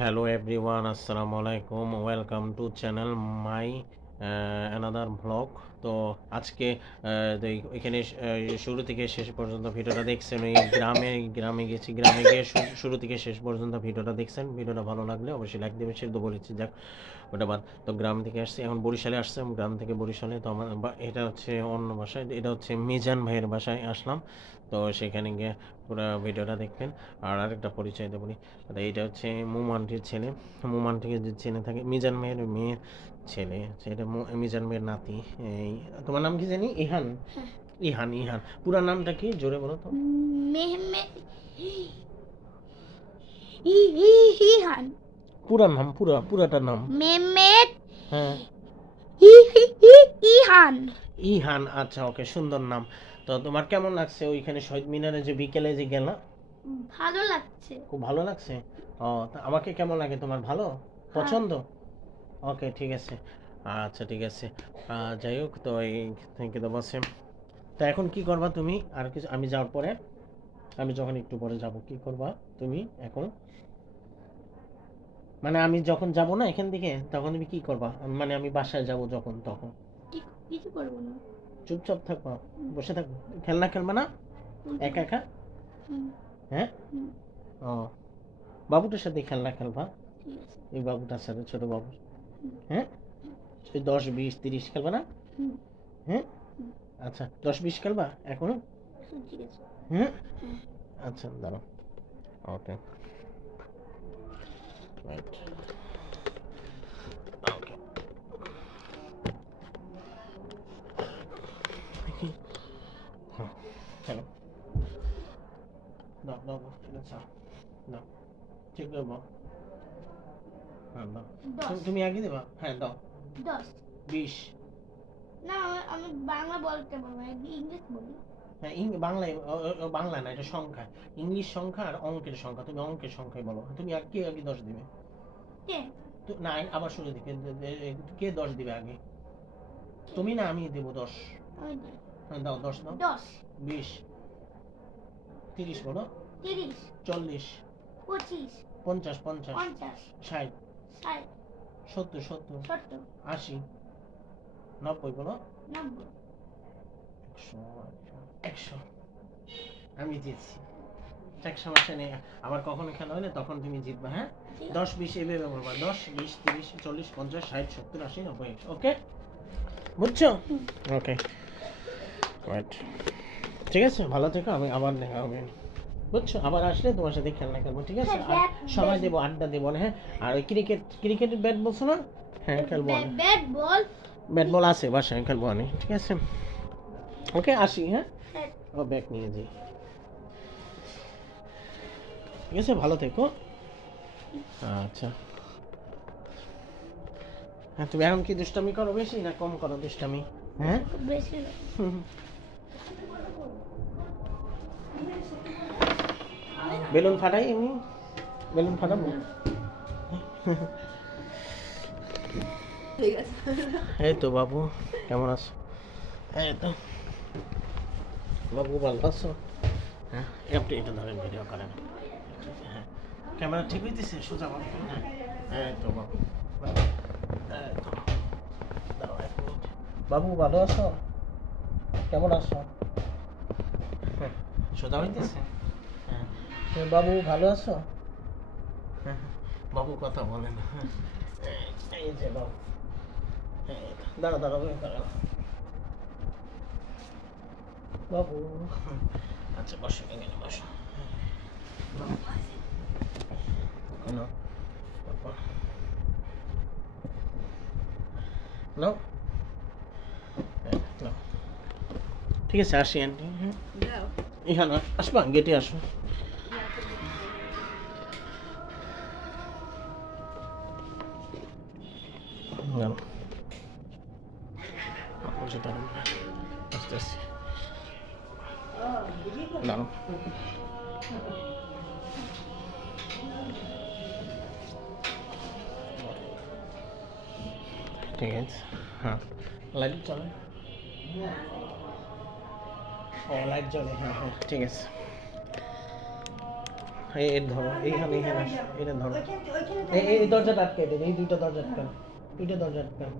Hello everyone, assalamu alaikum. Welcome to channel my another vlog. তো আজকে এখানে শুরু থেকে শেষ পর্যন্ত ভিডিওটা দেখছেন। ওই গ্রামে গেছি, গ্রামে গিয়ে শুরু থেকে শেষ পর্যন্ত ভিডিওটা দেখছেন। ভিডিওটা ভালো লাগলে অবশ্যই লাইক দেবেন, শেয়ার তো বলেছি, যাক ওটা বাদ। তো গ্রাম থেকে আসছি, এখন বরিশালে আসছে, গ্রাম থেকে বরিশালে। তো আমার এটা হচ্ছে অন্য বাসায়, এটা হচ্ছে মিজান ভাইয়ের বাসায় আসলাম। তো সেখানে গিয়ে পুরো ভিডিওটা দেখবেন। আর আরেকটা পরিচয় দেবো। এইটা হচ্ছে মোমান্টির ছেলে, মোমান্টিকে যে চেনে থাকে, মিজান ভাইয়ের মেয়ের ছেলে, সেটা মিজান ভাইয়ের নাতি। এই তোমার নাম কি জানি? ইহান। ইহান, ইহান। পুরা নামটা কি জোরে বলো তো? মেহমেদ ইহান। পুরা নাম, পুরাটা নাম? মেহমেদ হ্যাঁ, ইহান। ইহান। আচ্ছা, ওকে, সুন্দর নাম। তো তোমার কেমন লাগছে ওইখানে শহীদ মিনারে যে বিকেলে যে গেলাম? ভালো লাগছে, খুব ভালো লাগছে। ও, তা আমাকে কেমন লাগে তোমার? ভালো পছন্দ? ওকে, ঠিক আছে। আচ্ছা, ঠিক আছে। যাই হোক, তো এই থ্যাংক ইউ তো বসে। তো এখন কি করবা তুমি? আর কিছু আমি যাওয়ার পরে, আমি যখন একটু পরে যাব, কি করবা তুমি এখন? মানে আমি যখন যাব না এখান থেকে, তখন তুমি কি করবা? মানে আমি বাসায় যাব যখন, তখন কিছু করবো না, চুপচাপ থাকবা, বসে থাকবো, খেলনা খেলবা না একা একা? হ্যাঁ, ও, বাবুটার সাথে খেলনা খেলবা, এই বাবুটার সাথে, ছোট বাবু। হ্যাঁ, 10, 20, 30 খেলবা না? হ্যাঁ, আচ্ছা, 10, 20 খেলবা এখন? হ্যাঁ, আচ্ছা, দাঁড়াও। ওকে, রাইট, ওকে। হ্যাঁ, চলো, দাও দাও দাও, ঠিক আছে, দাও, ঠিক দেবো। হ্যাঁ, দাও। তুমি আগে দেবা? হ্যাঁ, দাও। 10, 20। না আমি বাংলা বলতে পারবো, ইংলিশ বলি। হ্যাঁ, বাংলায়, বাংলা না, এটা সংখ্যা, ইংলিশ সংখ্যা আর অঙ্কের সংখ্যা। তুমি অঙ্কের সংখ্যায় বলো। তুমি কে আগে 10 দিবে? না, আবার শুরু থেকে, কে 10 দিবে আগে? তুমি না আমি দেবো 10? হ্যাঁ, দাও, 10 দাও। 10, 20, 30 বলো। 30, 40, 25, 50, 50, 50, 60, 60, 70, 70, 70, 80, 90 বলো। 90, 100। আমি জিতছি, এক সমস্যা নেই। আবার কখনো খেলা হলে তখন তুমি জিতবা। হ্যাঁ, 10, 20 এভাবে বলবা। 10, 20, 30, 40, 50, 60, 70, 80, 90, ওকে, বুঝছো? ওকে, রাইট, ঠিক আছে, ভালো থেকো। আমি আবার দেখা হবে, বুঝছো? আবার আসলে তোমার সাথে খেলনা খেলবো, ঠিক আছে? আর সময় দেবো, আড্ডা দেবো না? হ্যাঁ, আর ওই ক্রিকেটের ব্যাট বলছো না? হ্যাঁ, খেলবো আমি। ব্যাট বল আছে বাসায়, খেলবো আমি, ঠিক আছে? ওকে, আসি। হ্যাঁ, ও ব্যাগ নিয়ে যাই, ঠিক আছে, ভালো থেকো। আচ্ছা, হ্যাঁ, তুমি এখন কি দুষ্টামি করো বেশি না কম করো দুষ্টামি? হ্যাঁ, বেশি। বেলুন ফাটাই আমি, বেলুন ফাটাবো। ঠিক আছে। এই তো বাবু, কেমন আছো? এই তো বাবু, ভালো আছো? হ্যাঁ, আপনি এটা ধরেন, ভিডিও করেন। হ্যাঁ, ক্যামেরা ঠিক হইতেছে, সোজা বাবু। হ্যাঁ, এই তো বাবু, এই তো, দাঁড়াও 1 মিনিট। বাবু, ভালো আছো? কেমন আছো? হ্যাঁ, সোজা হইতেছে। হ্যাঁ, বাবু, ভালো আছো? হ্যাঁ, বাবু কথা বলে না। এই যে বাবু, দাঁড়াও দাঁড়াও দাঁড়াও বাবু। আচ্ছা, বসো, এখানে বসো। নাও, নাও, ঠিক আছে, আসি আন্টি। এখানে আসবা, গেটে আসো। আস্তে আস্তে দাঁড়ো। ঠিক আছে, হ্যাঁ, লাইট চলে। ও, লাইট জ্বলে, হ্যাঁ হ্যাঁ, ঠিক আছে। এই ধরো এইখানে আসো, এটা ধরো, এই দরজাটা আটকে দেন, এই দুইটা দরজা আটকান,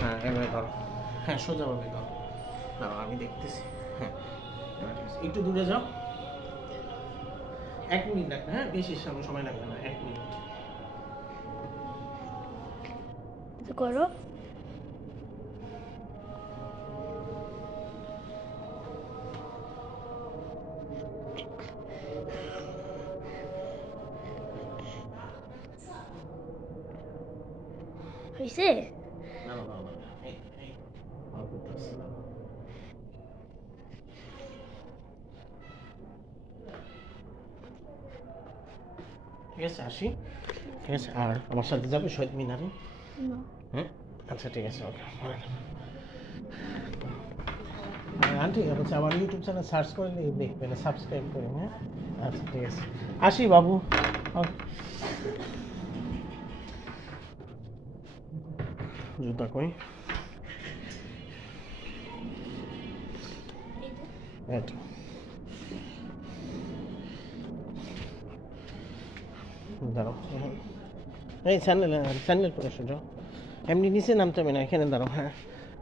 হ্যাঁ এভাবে ধরো, হ্যাঁ সোজাভাবে ধরো, দাঁড়াও আমি দেখতেছি, হ্যাঁ এবার ঠিক আছে। একটু দূরে যাও, 1 মিনিট রাখবে, হ্যাঁ বেশি সময় লাগবে না, 1 মিনিট করো। হয়েছে? ঠিক আছে আসি, ঠিক আছে। আর আমার সাথে যাবে শহীদ মিনারে? না। হ্যাঁ আচ্ছা ঠিক আছে, ওকে। আন্টি হচ্ছে আমার ইউটিউব চ্যানেল সার্চ করলে দেখবেন, সাবস্ক্রাইব করে, হ্যাঁ আচ্ছা ঠিক আছে আসি বাবু। জুতা কই? এটা দাঁড়াও, এই স্যান্ডেল পরে সোজা, এমনি নিচে নামতে হবে না, এখানে দাঁড়াও, হ্যাঁ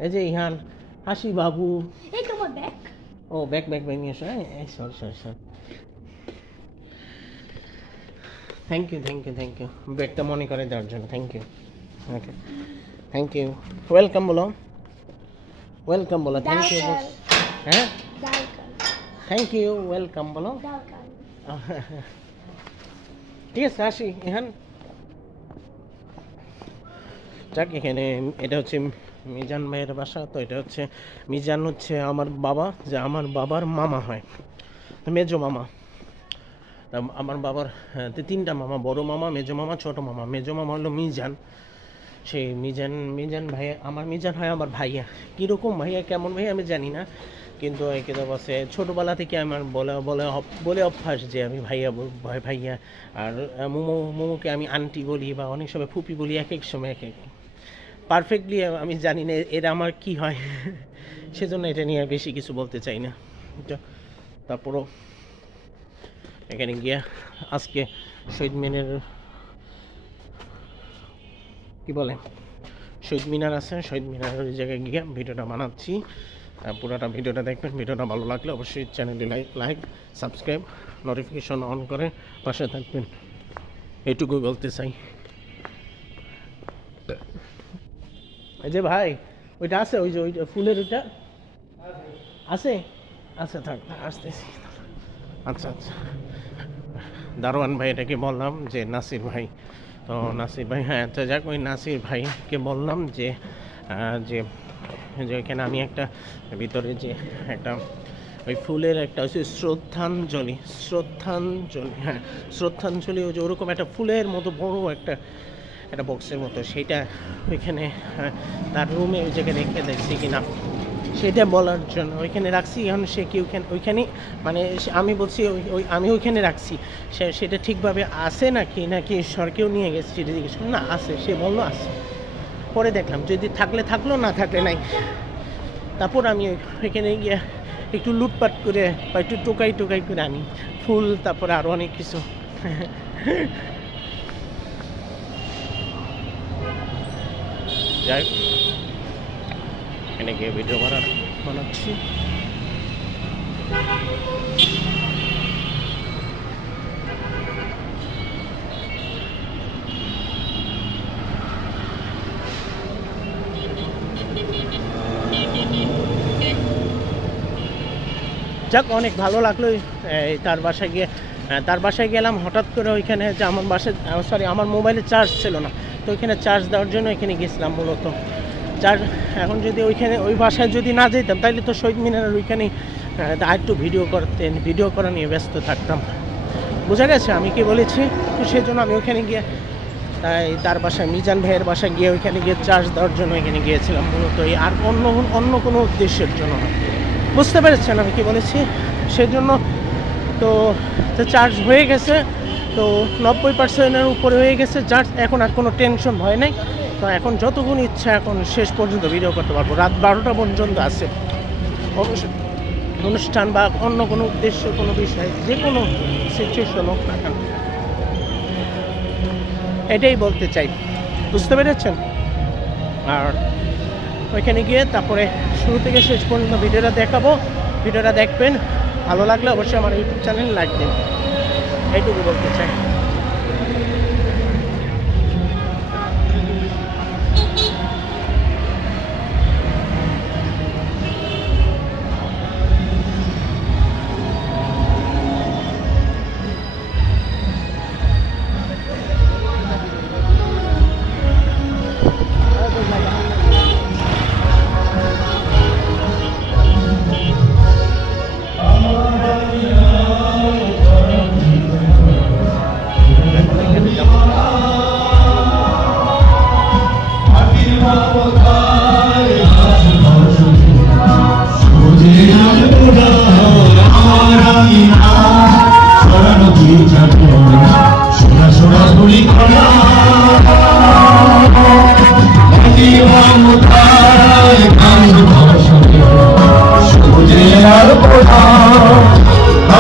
এই যে ইহান, আসি বাবু। এই তোমার ব্যাগ। ও ব্যাগ নিয়ে এসো, হ্যাঁ সরি থ্যাংক ইউ ব্যাগটা মনে করে দেওয়ার জন্য, thank you, okay thank you, welcome বলো থ্যাংক ইউ, হ্যাঁ থ্যাংক ইউ, ওয়েলকাম বলো, ঠিক আছে আসি ইহান। যাক এখানে এটা হচ্ছে মিজান ভাইয়ের বাসা, তো এটা হচ্ছে মিজান হচ্ছে আমার বাবা, যে আমার বাবার মামা হয়, মেজো মামা। তা আমার বাবার 3টা মামা, বড় মামা, মেজো মামা, ছোট মামা। মেজো মামা হলো মিজান, সেই মিজান ভাইয়া, আমার মিজান হয় আমার ভাইয়া। কীরকম ভাইয়া কেমন ভাইয়া আমি জানি না, কিন্তু একে বসে ছোটোবেলা থেকে আমার বলে অভ্যাস যে আমি ভাইয়া। আর মোমোকে আমি আন্টি বলি বা অনেক সময় ফুপি বলি, এক সময় এক পারফেক্টলি আমি জানি না এরা আমার কি হয়, সেজন্য এটা নিয়ে বেশি কিছু বলতে চাই না। তারপরও এখানে গিয়া আজকে শহীদ মিনার শহীদ মিনার আছে, শহীদ মিনারের ওই জায়গায় গিয়ে ভিডিওটা বানাচ্ছি। পুরোটা ভিডিওটা দেখবেন, ভিডিওটা ভালো লাগলে অবশ্যই চ্যানেলটি লাইক সাবস্ক্রাইব, নোটিফিকেশন অন করে পাশে থাকবেন, এইটুকুই বলতে চাই। এই যে ভাই ওইটা আছে, ওই যে ওইটা ফুলের ওইটা আছে, আচ্ছা থাক আসতেছি, আচ্ছা দারোয়ান ভাই এটাকে বললাম যে নাসির ভাই, তো নাসির ভাই, হ্যাঁ আচ্ছা যাক, ওই নাসির ভাইকে বললাম যে যে ওইখানে আমি একটা ভিতরে যে একটা ওই ফুলের একটা হচ্ছে শ্রদ্ধাঞ্জলি, হ্যাঁ শ্রদ্ধাঞ্জলি, ওই যে ওরকম একটা ফুলের মতো বড় একটা বক্সের মতো, সেইটা ওইখানে তার রুমে ওই জায়গায় রেখে দেখছি কিনা সেটা বলার জন্য ওইখানে রাখছি। এখন সে কি ওইখানে মানে আমি বলছি আমি ওইখানে রাখছি, সেটা ঠিকভাবে আছে নাকি সরকেও নিয়ে গেছে সেটা জিজ্ঞেস করলাম, না আছে, সে বললো আছে। পরে দেখলাম যদি থাকলে থাকলো, না থাকলে নাই। তারপর আমি ওইখানে গিয়ে একটু লুটপাট করে বা একটু টোকাই করে আনি ফুল, তারপরে আরও অনেক কিছু। যাই এখানে গিয়ে ভিডিও বানাচ্ছি। যাক অনেক ভালো লাগলো তার বাসায় গেলাম হঠাৎ করে। ওইখানে যে আমার বাসায় আমার মোবাইলে চার্জ ছিল না, তো ওইখানে চার্জ দেওয়ার জন্য এখানে গেছিলাম মূলত। এখন যদি ওই বাসায় যদি না যেতাম তাহলে তো শহীদ মিনারের ওইখানেই আরেকটু ভিডিও করা নিয়ে ব্যস্ত থাকতাম, বোঝা গেছে আমি কি বলেছি। তো সেজন্য আমি ওইখানে গিয়ে তার বাসায় মিজান ভাইয়ের বাসায় গিয়ে ওইখানে গিয়ে চার্জ দেওয়ার জন্য এখানে গিয়েছিলাম মূলত, আর অন্য কোনো উদ্দেশ্যের জন্য না, বুঝতে পেরেছেন আমি কি বলেছি। সেজন্য তো চার্জ হয়ে গেছে, তো 90%-এর উপরে হয়ে গেছে চার্জ, এখন আর কোনো টেনশন ভয় নেই। তো এখন যতক্ষণ ইচ্ছা এখন শেষ পর্যন্ত ভিডিও করতে পারবো, রাত 12টা পর্যন্ত আছে। অবশ্যই অনুষ্ঠান বা অন্য কোনো উদ্দেশ্য, কোনো বিষয়, যে কোনো সিচুয়েশন হোক না কেন, এটাই বলতে চাই। বুঝতে পেরেছেন? আর ওইখানে গিয়ে তারপরে শুরু থেকে শেষ পর্যন্ত ভিডিওটা দেখাবো। ভিডিওটা দেখবেন, ভালো লাগলে অবশ্যই আমার ইউটিউব চ্যানেল লাইক দিন, এইটুকু বলতে চাই।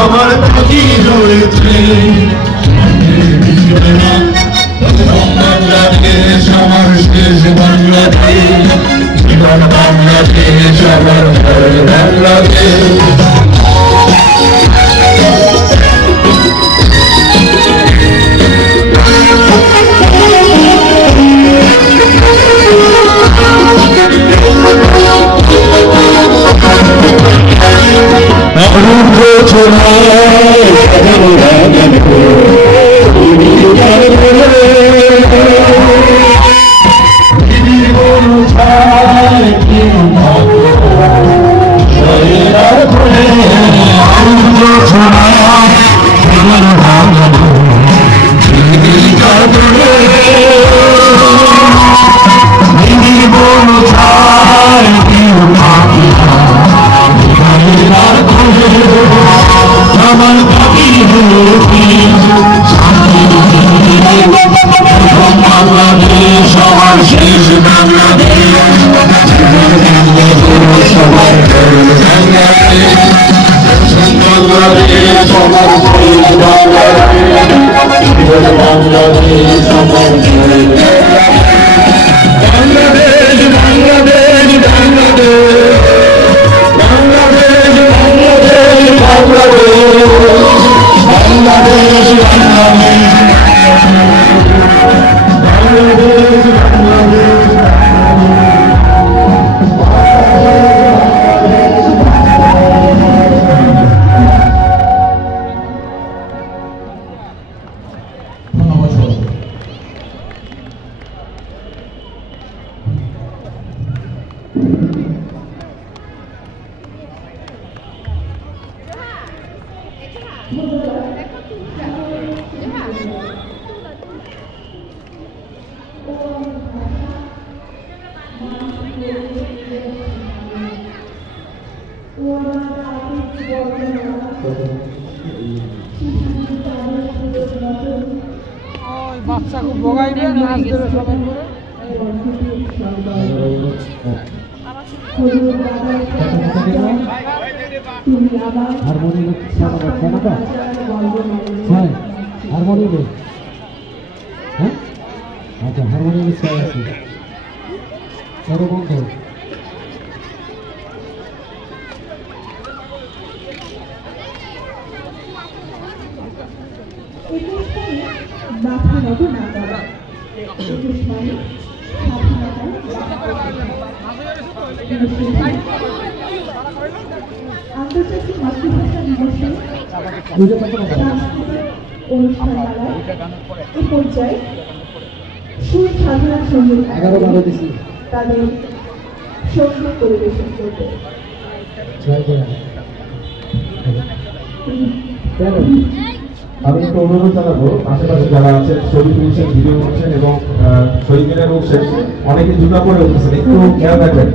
আমার পাখি রয়েছে বাংলাদেশ, আমার শেষ বাংলাদেশ, জীবন বাংলাদেশ, আমার বাংলাদেশ। বাচ্চাকে বগাইবে নাচ দেবে সবাই করে হারমোনিয়াম, হ্যাঁ আচ্ছা হারমোনিয়াম আছে বড় বন্ধ আন্তর্জাতিক মাতৃভাষা দিবসে অনুষ্ঠানমালায় এই পর্যায়ে সুর সাধনা সঙ্গীত তাদের সঙ্গীত পরিবেশন করবে। আমি একটু অনুরোধ জানাবো, আশেপাশে যারা আছেন ছবি তুলছেন, ভিডিও করছেন এবং শহীদ মিনার উঠছেন, অনেকে জুতা পরে উঠতেছেন, একটু খেয়াল রাখবেন,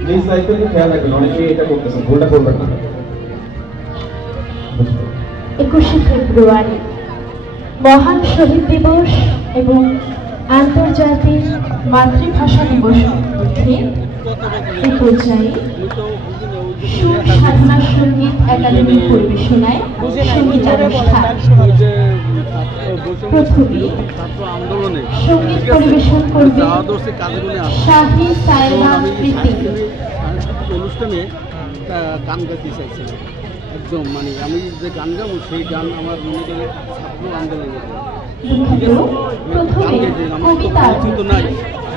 প্লিজ দায়িত্ব একটু খেয়াল রাখবেন, অনেকে এটা করতেছেন, ভুলটা করবেন না। 21শে ফেব্রুয়ারি মহান শহীদ দিবস এবং আন্তর্জাতিক মাতৃভাষা দিবস উপলক্ষে এই পর্যায়ে সুর সাধনা সঙ্গীত একাডেমি পরিবেশনায় সঙ্গীতানুষ্ঠান। প্রথমে সঙ্গীত পরিবেশন করবে শাহী সায়রা প্রীতি। অনুষ্ঠানে গান গাইতে চাইছিলাম একদম, মানে আমি যে গান গাবো সেই গান আমার মনে করে ছাত্র আন্দোলনের প্রথমে কবিতা নাই,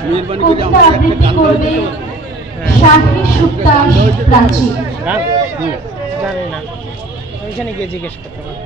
মেহরবানি করে কবিতা আমার একটা আবৃত্তি গান করবে শাহী সুক্তাস প্রাচী। জানি না, ওইখানে গিয়ে জিজ্ঞেস করতে পারো।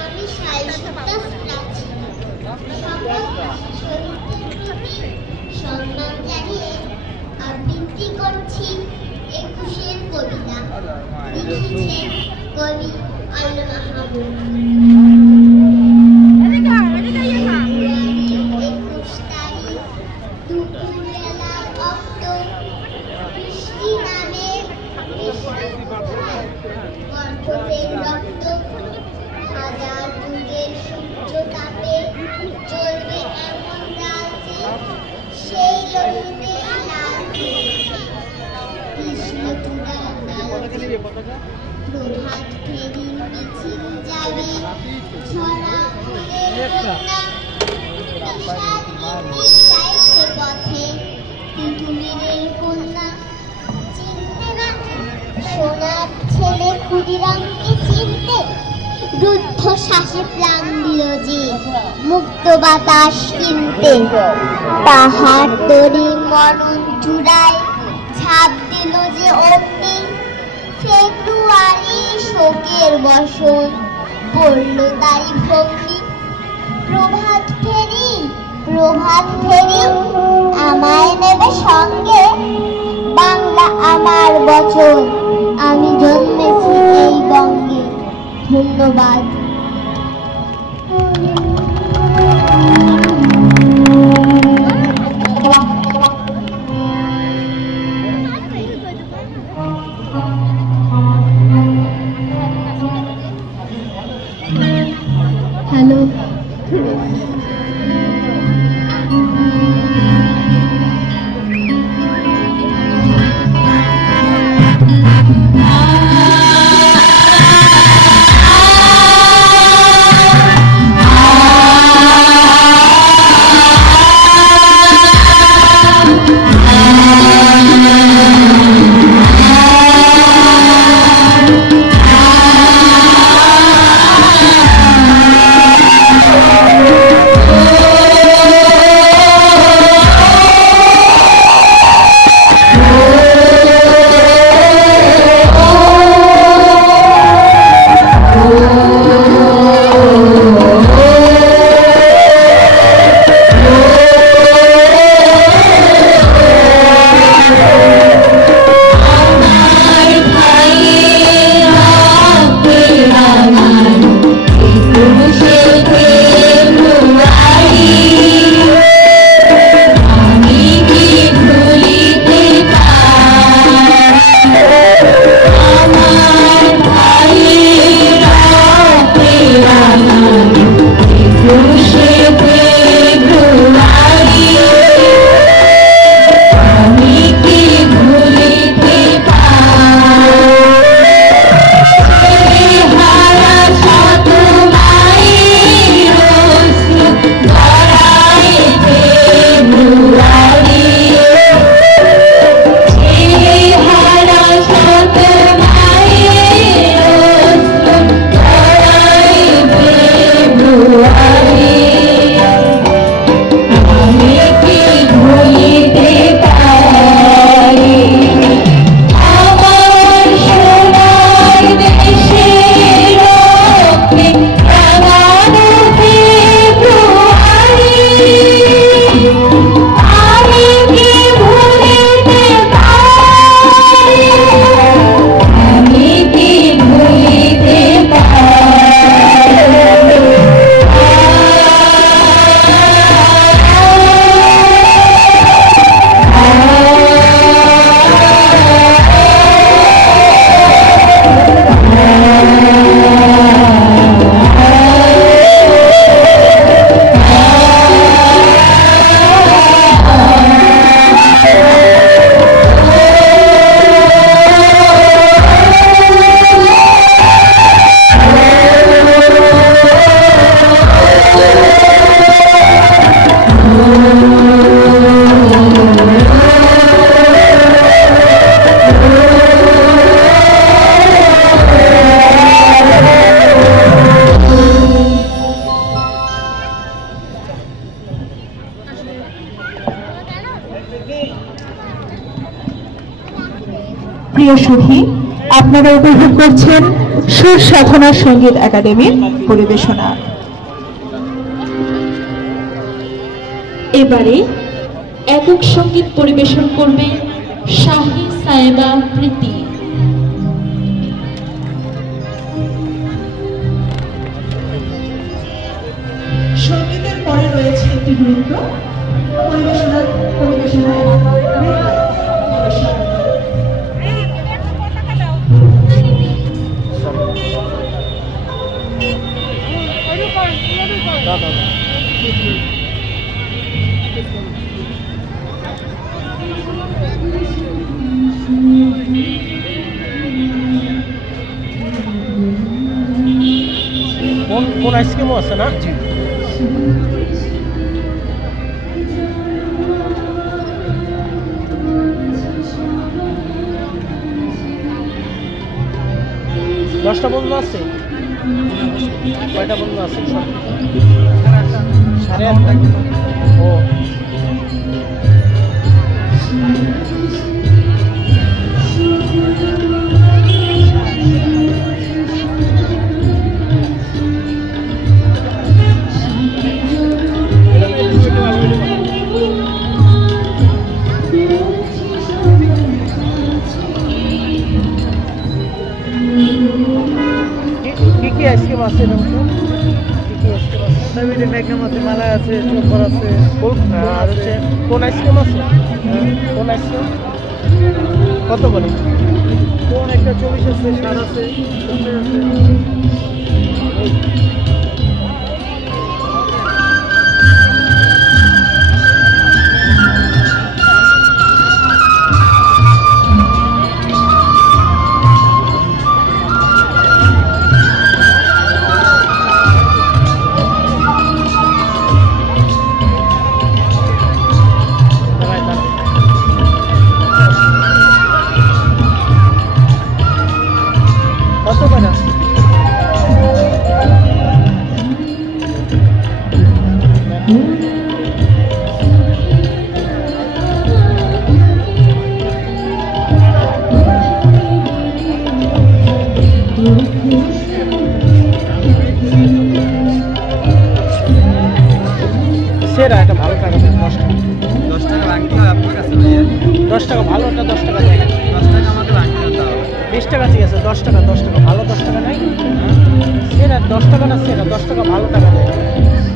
আমি সাইসুক্তাস প্রাচী সম্মান জানিয়ে আবৃত্তি করছি 21-এর কবিতা। লিখেছেন কবি আল্লামা মাহমুদ। 21 তারিখ দুপুরবেলার অক্ত বৃষ্টি নামে গর্ভপের রক্ত হাজার যুগের সূর্য তাপে চলবে এমন রাজ্যে সেই লোহিতে লাল কৃষ্ণ চূড়ার প্রভাত ফেরির মিছিল যাবে ছড়া ফুলের কন্যা চাইছে পথে তিতুমিরের কন্যা। চিনতে না সোনার ছেলে ক্ষুদিরামকে চিনতে রুদ্ধ শ্বাসে প্রাণ দিল যে মুক্ত বাতাস কিনতে। পাহাড় তরি মনন চূড়ায় ঝাঁপ দিল যে অগ্নি ফেব্রুয়ারি শোকের বসন পড়ল তাই ভগ্নি। প্রভাত ফেরি প্রভাত ফেরি আমায় নেবে সঙ্গে বাংলা আমার বচন আমি জন্মেছি এই বঙ্গে। ধন্যবাদ। হ্যালো। প্রিয় সুধী, আপনারা উপভোগ করছেন সুর সাধনা সঙ্গীত একাডেমির পরিবেশনা। এবারে একক সঙ্গীত পরিবেশন করবে শাহী সায়েবা প্রীতি। সঙ্গীতের পরে রয়েছে একটি নৃত্য পরিবেশনা। কোন আইসক্রিমও আছে না? দশটা বন্ধু আছে? কয়টা বন্ধু আছে? 8:30। ও কি আইসক্রিম আছে? ম্যাগনাম আছে, মালাই আছে, চোখর আছে, আর হচ্ছে কোন আইসক্রিম আছে? কোন আইসক্রিম কত করে? কোন একটা 24 আছে, 60 আছে, 70 আছে। সেরা একটা ভালো টাকা দেন। 10 টাকা ভাঙতে হবে আপনার কাছে ভাইয়া। 10 টাকা ভালো একটা 10 টাকা দেন। 10 টাকা আমাকে ভাঙতে হবে। 20 টাকা ঠিক আছে। 10 টাকা ভালো 10 টাকা নাই? সেরা 10 টাকা না, সেরা 10 টাকা ভালো টাকা দেন।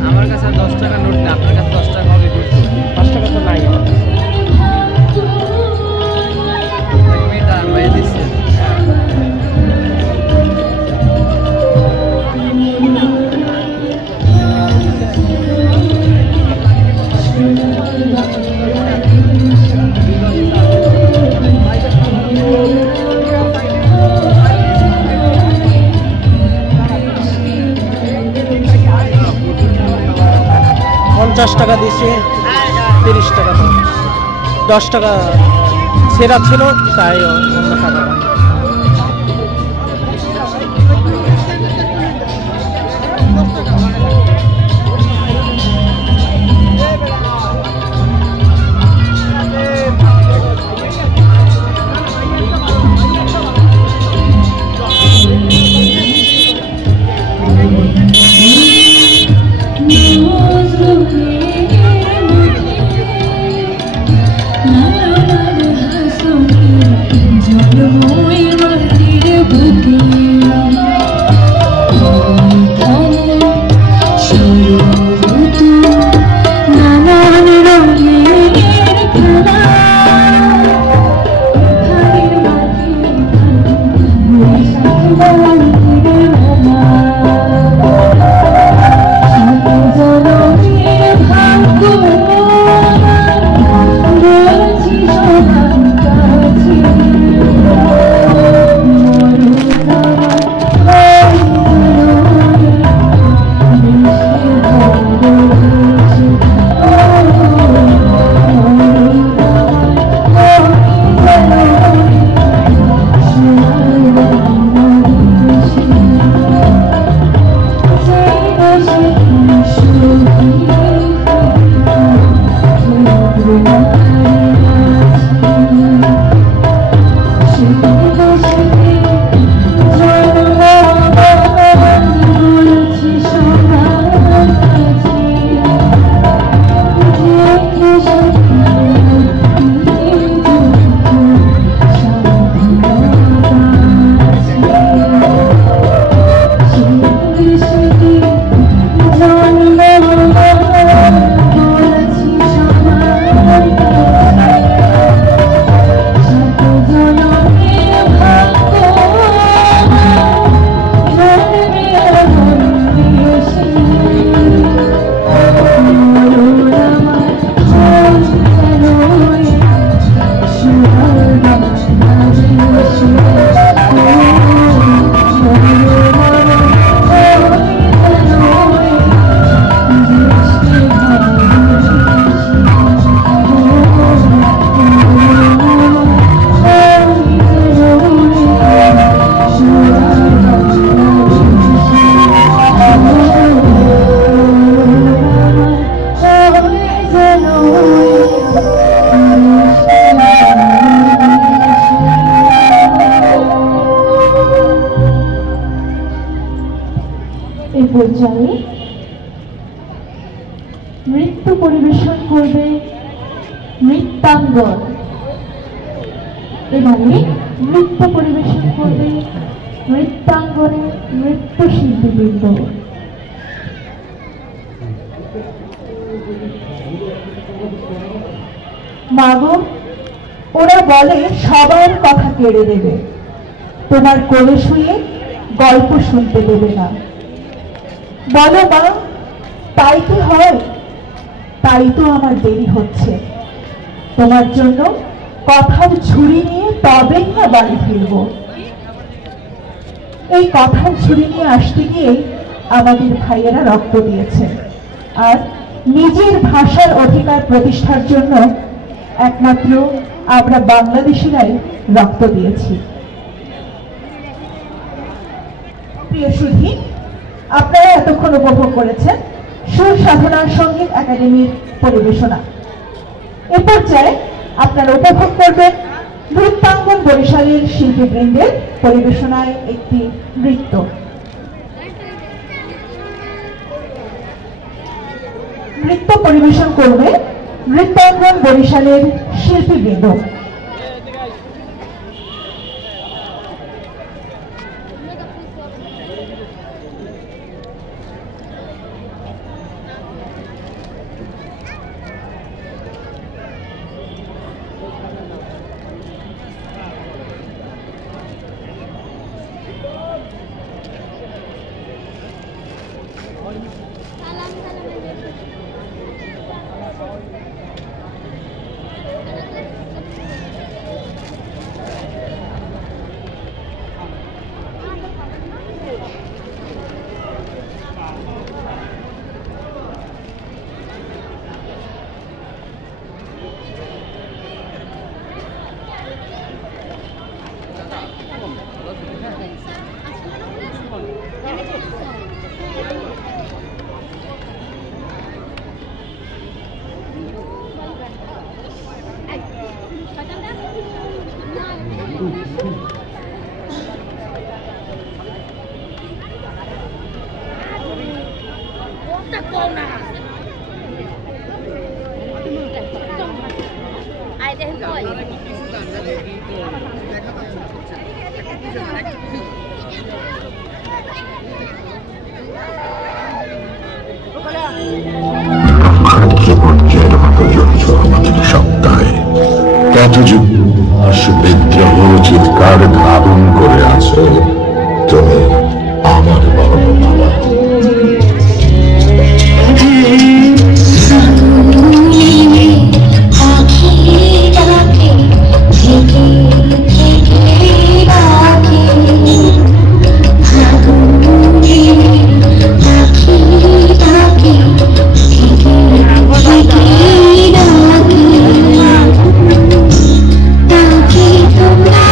আমার কাছে 10 টাকা নোট না, আপনার কাছে 10 টাকা হবে। 5 টাকা তো নাই আমার কাছে। এক মিনিট দাঁড়ান ভাইয়া, দিচ্ছি। $50 টাকা দিয়েছে, 30 টাকা, 10 টাকা সেরা ছিল তাই অন্য টাকা। No এই পর্যায়ে নৃত্য পরিবেশন করবে নৃত্যাঙ্গন। এবারে নৃত্য পরিবেশন করবে নৃত্যাঙ্গনে নৃত্যশিল্পীবৃন্দ। মাগো, ওরা বলে সবার কথা কেড়ে দেবে, তোমার কোলে শুয়ে গল্প শুনতে দেবে না। বলো মা, তাই কি হয়? তাই তো আমার দেরি হচ্ছে। তোমার জন্য কথার ঝুড়ি নিয়ে তবেই না বাড়ি ফিরব। এই কথার ঝুড়ি নিয়ে আসতে গিয়ে আমাদের ভাইয়েরা রক্ত দিয়েছে, আর নিজের ভাষার অধিকার প্রতিষ্ঠার জন্য একমাত্র আমরা বাংলাদেশিরাই রক্ত দিয়েছি। প্রিয় সুধী, আপনারা এতক্ষণ উপভোগ করেছেন সুর সাধনা সঙ্গীত একাডেমির পরিবেশনা। এ পর্যায়ে আপনারা উপভোগ করবেন নৃত্যাঙ্গন বরিশালের শিল্পীবৃন্দের পরিবেশনায় একটি নৃত্য। নৃত্য পরিবেশন করবে নৃত্যাঙ্গন বরিশালের শিল্পীবৃন্দ। বিদ্রোহ চিৎকার ধারণ করে আছে তুমি আমার বাবা। তোমরা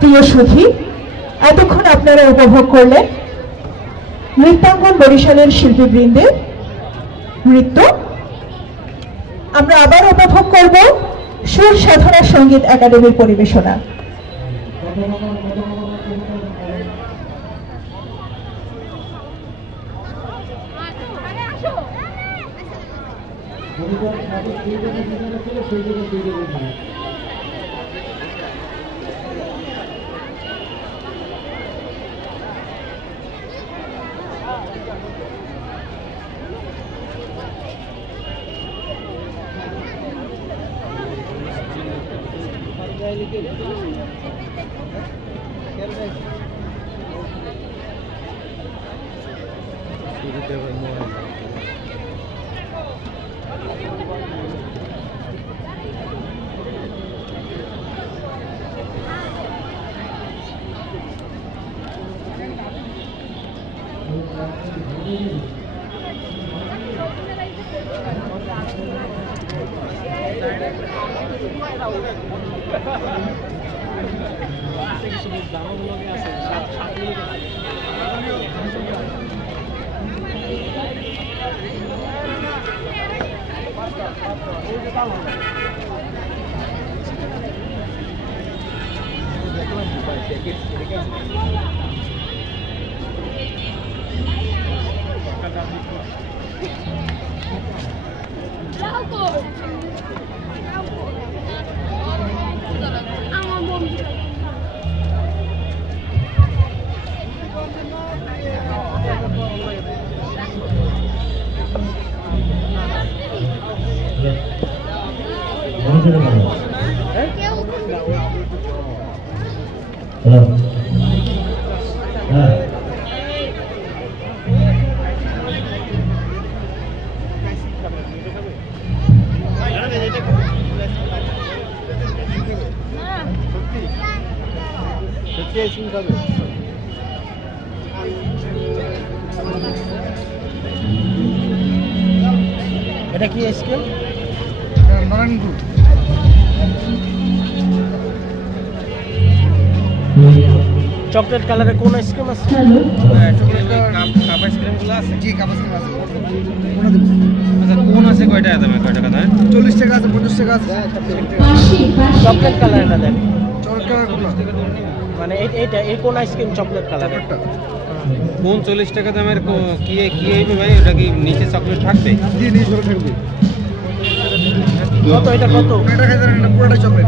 প্রিয় সুধী, এতক্ষণ আপনারা উপভোগ করলেন নৃত্যাঙ্গন বরিশালের শিল্পীবৃন্দের নৃত্য। আমরা আবার উপভোগ করব সুর সাধনা সঙ্গীত একাডেমির পরিবেশনা। এটা কি স্কেল? নারায়ণপুর। চকলেট কালারের কোন আইসক্রিম আছে? কাপ আইসক্রিমগুলো আছে? জি, কাপ আইসক্রিম আছে। আচ্ছা, কোন আছে কয় টাকা দামে? কয় টাকা দামে? 40 টাকা আছে, 50 টাকা আছে। চকলেট কালারটা দেন। চকলেট কালারগুলো মানে এইটা এই কোন আইসক্রিম চকলেট কালারের? কোন 40 টাকা দামের কি কি হইবে ভাই? ওটা কি নিচে চকলেট থাকবে? জি, নিচে থাকবে। কত এটা কত? এটা খাইতে না, এটা পুরোটাই চকলেট।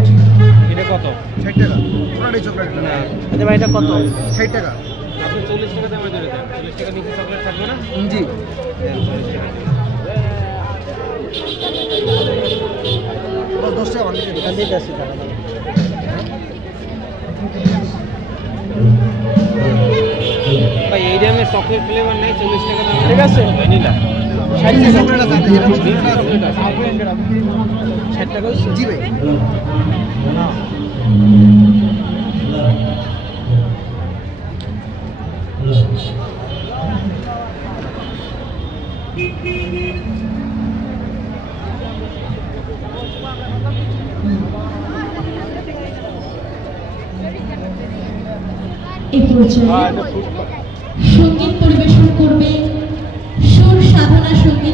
এটা কত? 60 টাকা। পুরোটাই চকলেট না। আচ্ছা ভাই এটা কত? 60 টাকা। আপনি 40 টাকা দামে ধরে দেন। 40 টাকা নিচে চকলেট থাকবে না? জি। 10 টাকা বানিয়ে দিন। আমি দিতেছি টাকা। ভাই এই দামে চকলেট ফ্লেভার নাই, 40 টাকা দামে। ঠিক আছে ভ্যানিলা 60 টাকা চকলেট আছে, এটা চকলেট আছে। 60 টাকা হইছে? জি ভাই। এই পর্যায়ে সঙ্গীত পরিবেশন করবে সুর সাধনা সঙ্গীত